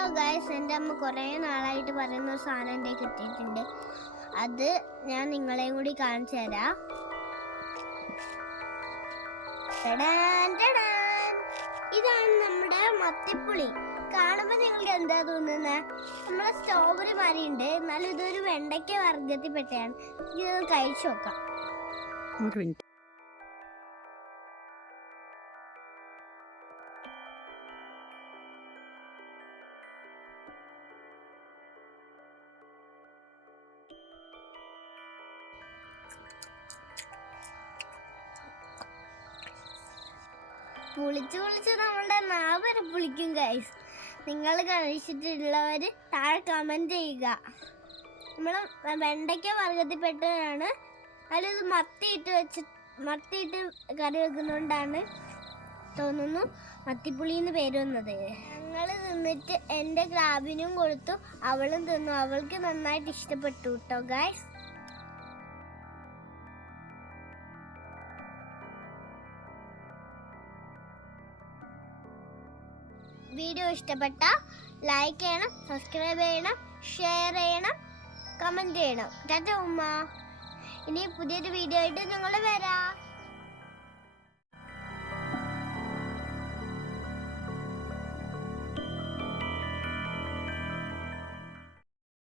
Hello guys, എൻ്റെ അമ്മ കുറേ നാളായിട്ട് പറയുന്ന ഒരു സാധനം എൻ്റെ കിട്ടിയിട്ടുണ്ട്. അത് ഞാൻ നിങ്ങളെയും കൂടി കാണിച്ചു തരാം. ഇതാണ് നമ്മുടെ മത്തിപ്പുളി. കാണുമ്പോൾ നിങ്ങൾക്ക് എന്താ തോന്നുന്നത്? നമ്മളെ സ്ട്രോബെറി മാരിയുണ്ട്, എന്നാലും ഇതൊരു വെണ്ടയ്ക്ക വർഗത്തിൽപ്പെട്ടതാണ്. ഇത് കഴിച്ചു നോക്കാം. പുളിച്ച് നമ്മളുടെ നാവരെ പുളിക്കും ഗൈസ്. നിങ്ങൾ കഴിച്ചിട്ടുള്ളവർ താഴെ കമൻറ്റ് ചെയ്യുക. നമ്മൾ വെണ്ടയ്ക്ക വർഗത്തിൽപ്പെട്ടതാണ്. അതിലിത് മത്തിയിട്ട് കറി വെക്കുന്നതുകൊണ്ടാണ് തോന്നുന്നു മത്തിപ്പുളിന്ന് പേര് വന്നത്. ഞങ്ങൾ തിന്നിട്ട് എൻ്റെ ക്രാബിനും കൊടുത്തു, അവളും തിന്നു. അവൾക്ക് നന്നായിട്ട് ഇഷ്ടപ്പെട്ടു കേട്ടോ ഗൈസ്. വീഡിയോ ഇഷ്ടപ്പെട്ട ലൈക്ക് ചെയ്യണം, സബ്സ്ക്രൈബ് ചെയ്യണം, ഷെയർ ചെയ്യണം, കമൻറ്റ് ചെയ്യണം. ടാറ്റ ഉമ്മ. ഇനി പുതിയൊരു വീഡിയോ ആയിട്ട് ഞങ്ങൾ വരാം.